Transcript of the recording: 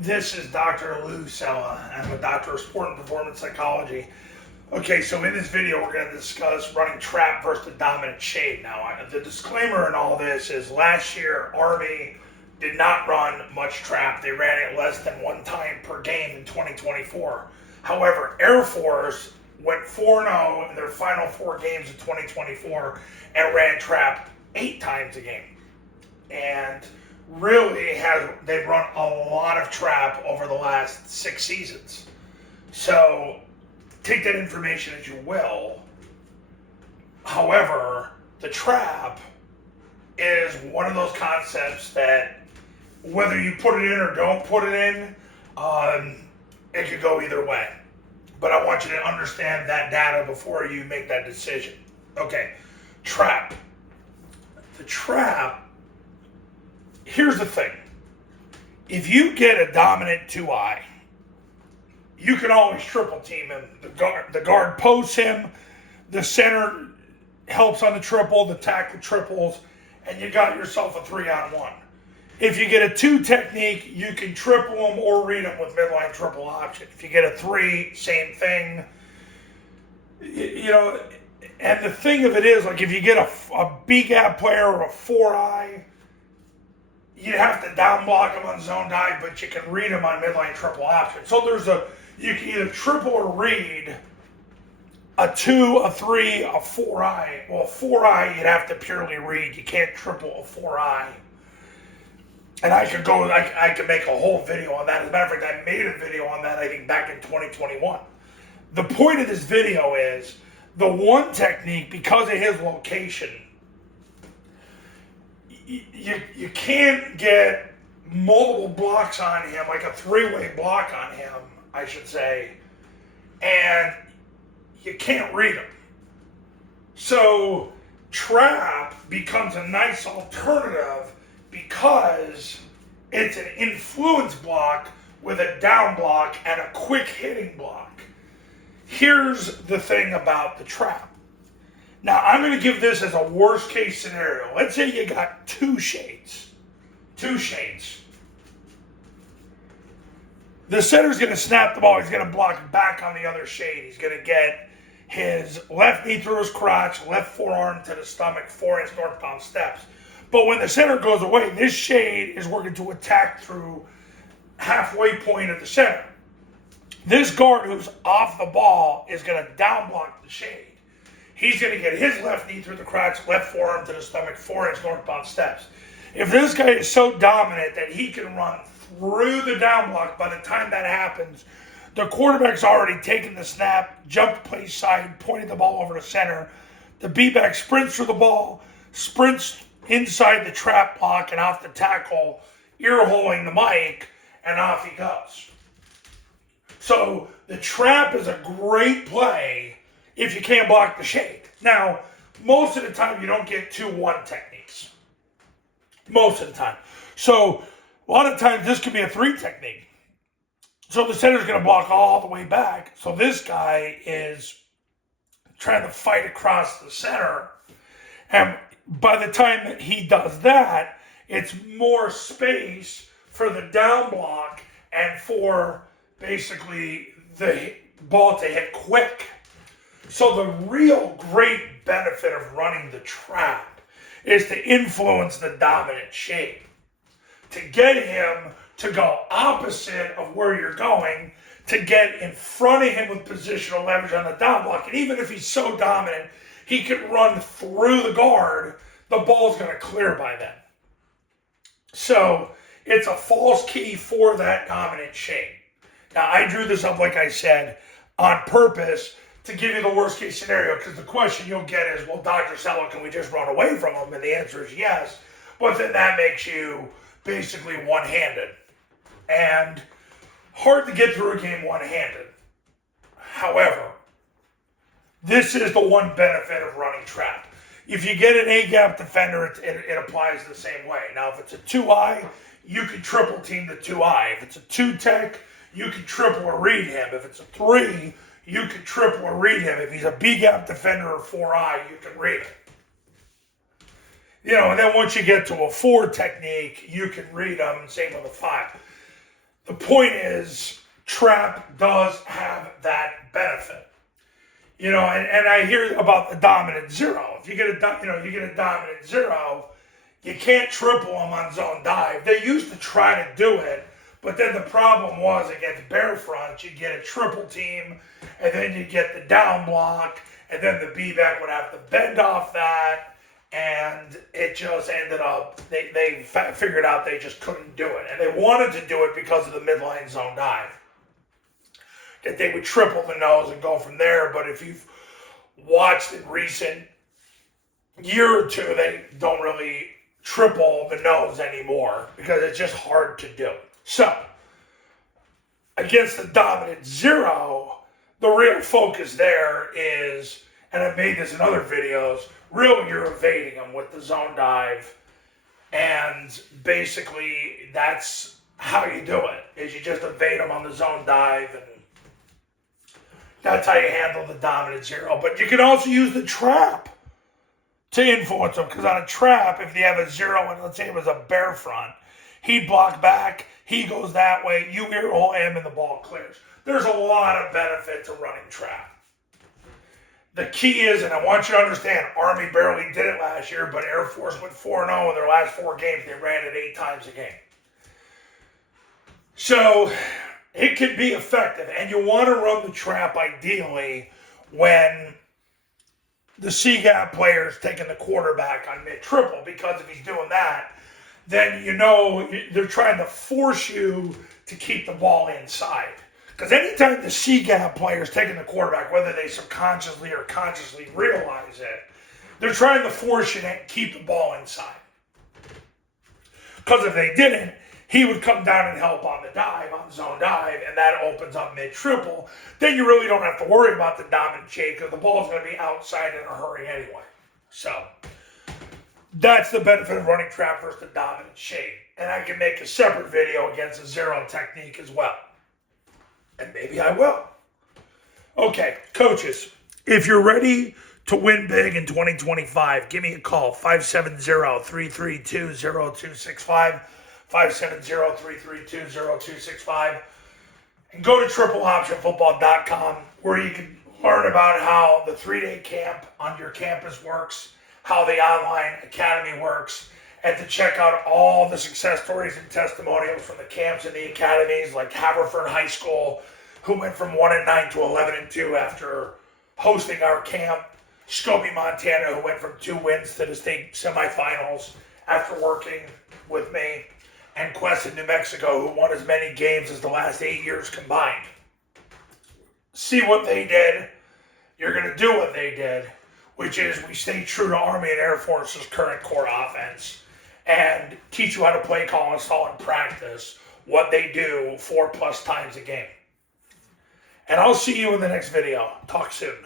This is Dr. Lou Sella. I'm a doctor of sport and performance psychology. Okay, so in this video, we're going to discuss running trap versus the dominant shade. Now, the disclaimer in all this is last year, Army did not run much trap. They ran it less than one time per game in 2024. However, Air Force went 4-0 in their final 4 games of 2024 and ran trap 8 times a game. And really they've run a lot of trap over the last 6 seasons. So take that information as you will. However, the trap is one of those concepts that whether you put it in or don't put it in, it could go either way. But I want you to understand that data before you make that decision. Okay, trap. The trap, here's the thing. If you get a dominant 2-eye, you can always triple team him. The guard posts him, the center helps on the triple, the tackle triples, and you got yourself a 3-on-1. If you get a 2 technique, you can triple them or read them with midline triple option. If you get a 3, same thing. You know, and the thing of it is, like if you get a B-gap player or a 4-eye, you have to down block them on zone dive, but you can read them on midline triple option. So you can either triple or read a 2, a 3, a 4-eye. Well, a 4-eye you'd have to purely read. You can't triple a 4-eye. And I could make a whole video on that. As a matter of fact, I made a video on that, I think, back in 2021. The point of this video is the 1 technique, because of his location, you can't get multiple blocks on him, like a 3-way block on him, I should say, and you can't read him. So trap becomes a nice alternative because it's an influence block with a down block and a quick hitting block. Here's the thing about the trap. Now, I'm going to give this as a worst case scenario. Let's say you got 2 shades. 2 shades. The center's going to snap the ball. He's going to block back on the other shade. He's going to get his left knee through his crotch, left forearm to the stomach, 4-inch northbound steps. But when the center goes away, this shade is working to attack through halfway point of the center. This guard who's off the ball is going to down block the shade. He's going to get his left knee through the crotch, left forearm to the stomach, 4-inch northbound steps. If this guy is so dominant that he can run through the down block, by the time that happens, the quarterback's already taken the snap, jumped play side, pointed the ball over to center. The B-back sprints through the ball, sprints inside the trap block and off the tackle, ear-holing the mic, and off he goes. So the trap is a great play if you can't block the shade. Now, most of the time you don't get 2-1 techniques. Most of the time. So a lot of times this could be a 3 technique. So the center's going to block all the way back. So this guy is trying to fight across the center. And by the time that he does that, it's more space for the down block and for basically the ball to hit quick. So the real great benefit of running the trap is to influence the dominant shade. To get him to go opposite of where you're going, to get in front of him with positional leverage on the down block. And even if he's so dominant, he can run through the guard, the ball's going to clear by then. So it's a false key for that dominant shade. Now, I drew this up, like I said, on purpose to give you the worst case scenario, because the question you'll get is, well, Dr. Sella, can we just run away from him? And the answer is yes, but then that makes you basically one-handed. And hard to get through a game one-handed. However, this is the one benefit of running trap. If you get an A-gap defender, it applies the same way. Now, if it's a 2-eye, you can triple team the 2-eye. If it's a 2-tech, you can triple or read him. If it's a 3, you can triple or read him. If he's a B-gap defender or 4-eye, you can read him. You know, and then once you get to a 4 technique, you can read them, same with a 5. the point is, trap does have that benefit. You know, and I hear about the dominant zero. If you get a dominant zero, you can't triple them on zone dive. They used to try to do it, but then the problem was against bear fronts, you get a triple team, and then you get the down block, and then the B-back would have to bend off that, and it just ended up, they figured out they just couldn't do it. And they wanted to do it because of the midline zone dive, that they would triple the nose and go from there. But if you've watched in recent year or two, they don't really triple the nose anymore because it's just hard to do. So, against the dominant zero, the real focus there is, and I've made this in other videos, really you're evading them with the zone dive, and basically that's how you do it, is you just evade them on the zone dive, and that's how you handle the dominant zero. But you can also use the trap to influence them, because on a trap, if you have a zero, and let's say it was a bear front, he'd block back, he goes that way, you ear hole him, and the ball clears. There's a lot of benefit to running trap. The key is, and I want you to understand, Army barely did it last year, but Air Force went 4-0 in their last 4 games. They ran it 8 times a game. So it can be effective, and you want to run the trap ideally when the C-gap player is taking the quarterback on mid-triple, because if he's doing that, then you know they're trying to force you to keep the ball inside. Because anytime the C-gap player is taking the quarterback, whether they subconsciously or consciously realize it, they're trying to force you to keep the ball inside. Because if they didn't, he would come down and help on the dive, on the zone dive, and that opens up mid-triple. Then you really don't have to worry about the dominant shade, because the ball's going to be outside in a hurry anyway. So that's the benefit of running trap versus the dominant shade. And I can make a separate video against the zero technique as well. And maybe I will. Okay, coaches, if you're ready to win big in 2025, give me a call, 570-332-0265, 570-332-0265, and go to tripleoptionfootball.com, where you can learn about how the 3-day camp on your campus works, how the online academy works, and to check out all the success stories and testimonials from the camps and the academies, like Haverford High School, who went from 1-9 to 11-2 after hosting our camp. Scobie, Montana, who went from 2 wins to the state semifinals after working with me. And Quest, New Mexico, who won as many games as the last 8 years combined. See what they did. You're going to do what they did, which is we stay true to Army and Air Force's current core offense and teach you how to play, call, install, and practice what they do 4+ times a game. And I'll see you in the next video. Talk soon.